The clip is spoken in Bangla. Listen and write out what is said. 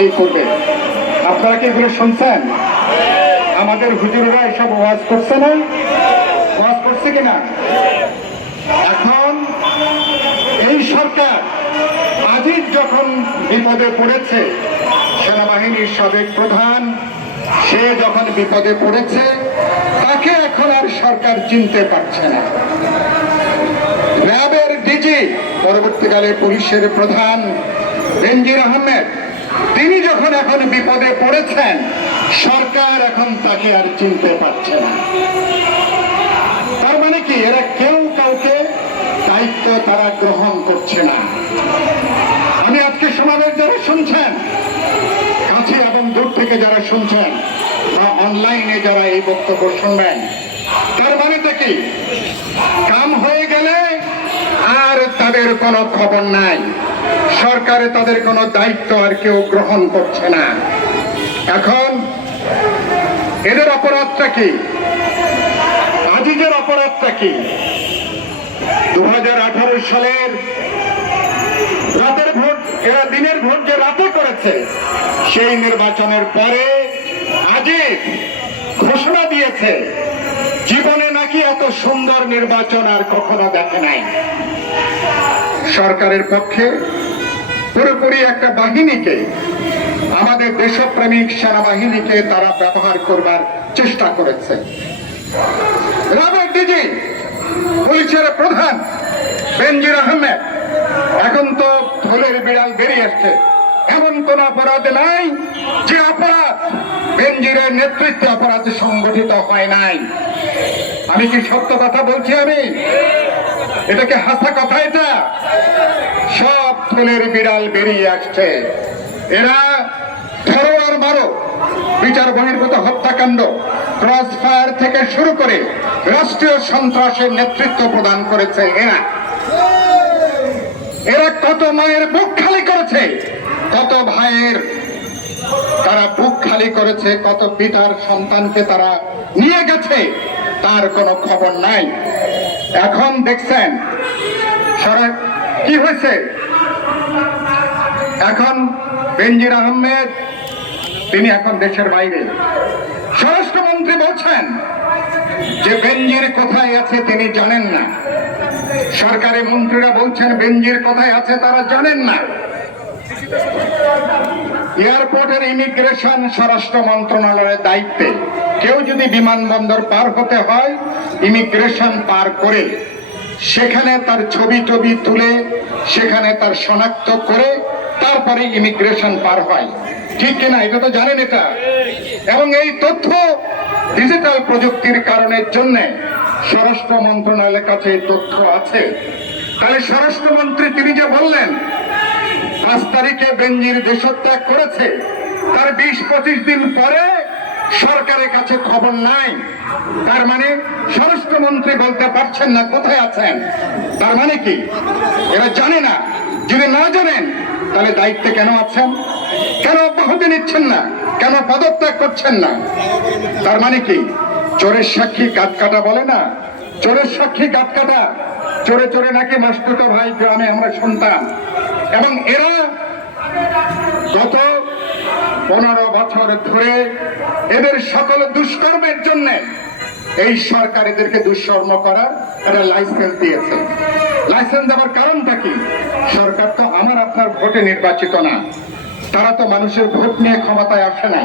অবশ্যই করবে আপনারা কি এগুলো শুনছেন? আমাদের হুজুররা এসব ওয়াজ করছে না? ওয়াজ করছে কিনা? এখন এই সরকার আজিজ যখন বিপদে পড়েছে, সেনাবাহিনীর সাবেক প্রধান, সে যখন বিপদে পড়েছে, তাকে এখন আর সরকার চিনতে পারছে না। র্যাবের ডিজি, পরবর্তীকালে পুলিশের প্রধান বেনজির আহমেদ তিনি যখন এখন বিপদে পড়েছেন, সরকার এখন তাকে আর চিনতে পারছে না। তার মানে কি? এরা কেউ কাউকে দায়িত্ব তারা গ্রহণ করছে না। আমি আজকে সমাবেশ যারা শুনছেন, কাছে এবং দূর থেকে যারা শুনছেন, বা অনলাইনে যারা এই বক্তব্য শুনবেন, তার মানেটা কি? কাম হয়ে গেলে আর তাদের কোনো খবর নাই। সরকারে তাদের কোনো দায়িত্ব আর কেউ গ্রহণ করছে না। এখন এদের অপরাধটা কি? আজিজের অপরাধটা কি? দু সালের রাতের ভোট, এরা দিনের ভোট যে রাতে করেছে, সেই নির্বাচনের পরে আজিজ ঘোষণা দিয়েছে, জীবনে নাকি এত সুন্দর নির্বাচন আর কখনো দেখে নাই। সরকারের পক্ষে পুরোপুরি একটা বাহিনীকে, আমাদের দেশপ্রেমিক সেনাবাহিনীকে তারা ব্যবহার করবার চেষ্টা করেছে। পুলিশের প্রধান, বেনজির আহমেদ, এখন তো ফুলের বিড়াল বেরিয়ে আসছে এমন কোন অপরাধ নাই যে অপরাধ বেনজিরের নেতৃত্বে অপরাধ সংগঠিত হয় নাই। আমি কি সত্য কথা বলছি আমি? এটাকে হাসা কথা এটা? সব ফুলের বিড়াল বেরিয়ে আসছে। এরা ধরো আর মারো। বিচার বহির্ভূত হত্যাকাণ্ড, ক্রস ফায়ার থেকে শুরু করে রাষ্ট্রীয় সন্ত্রাসের নেতৃত্ব প্রদান করেছে এরা। এরা কত মায়ের বুক খালি করেছে, কত ভাইয়ের তারা বুক খালি করেছে, কত পিতার সন্তানকে তারা নিয়ে গেছে, তার কোনো খবর নাই। এখন দেখছেন কি হয়েছে? এখন বেনজির আহমেদ, তিনি এখন দেশের বাইরে। স্বরাষ্ট্রমন্ত্রী বলছেন যে বেনজির কোথায় আছে তিনি জানেন না। সরকারি মন্ত্রীরা বলছেন বেনজির কোথায় আছে তারা জানেন না। এয়ারপোর্টের ইমিগ্রেশন স্বরাষ্ট্র মন্ত্রণালয়ের দায়িত্বে। কেউ যদি বিমানবন্দর পার হতে হয়, ইমিগ্রেশন পার করে সেখানে তার ছবি টবি তুলে, সেখানে তার শনাক্ত করে তারপরে ইমিগ্রেশন পার হয়। ঠিক কিনা এটা তো জানেন এটা? এবং এই তথ্য ডিজিটাল প্রযুক্তির কারণের জন্য স্বরাষ্ট্র মন্ত্রণালয়ের কাছে তথ্য আছে। তাহলে স্বরাষ্ট্রমন্ত্রী তিনি যে বললেন পাঁচ তারিখে বেঞ্জির দেশত্যাগ করেছে। তার বিশ, পঁচিশ দিন পরে সরকারের কাছে খবর নাই। তার মানে স্বরাষ্ট্রমন্ত্রী বলতে পারছেন না কোথায় আছেন। তার মানে কি? এরা জানে না। যদি না জানেন, তাহলে দায়িত্বে কেন আছেন? কেন অব্যাহতি নিচ্ছেন না? কেন পদত্যাগ করছেন না? তার মানে কি? চোরের সাক্ষী গাছ কাটা বলে না? চোরের সাক্ষী গাছ কাটা? চোরে চোরে নাকি মাস্তুত ভাই গ্রামে আমরা শুনতাম। এবং এরা গত পনেরো বছর ধরে এদের সকল দুষ্কর্মের জন্য এই সরকার এদেরকে দুষ্কর্ম করার একটা লাইসেন্স দিয়েছে। লাইসেন্স দেওয়ার কারণটা কি? সরকার তো আমার আপনার ভোটে নির্বাচিত না। তারা তো মানুষের ভোট নিয়ে ক্ষমতায় আসে না।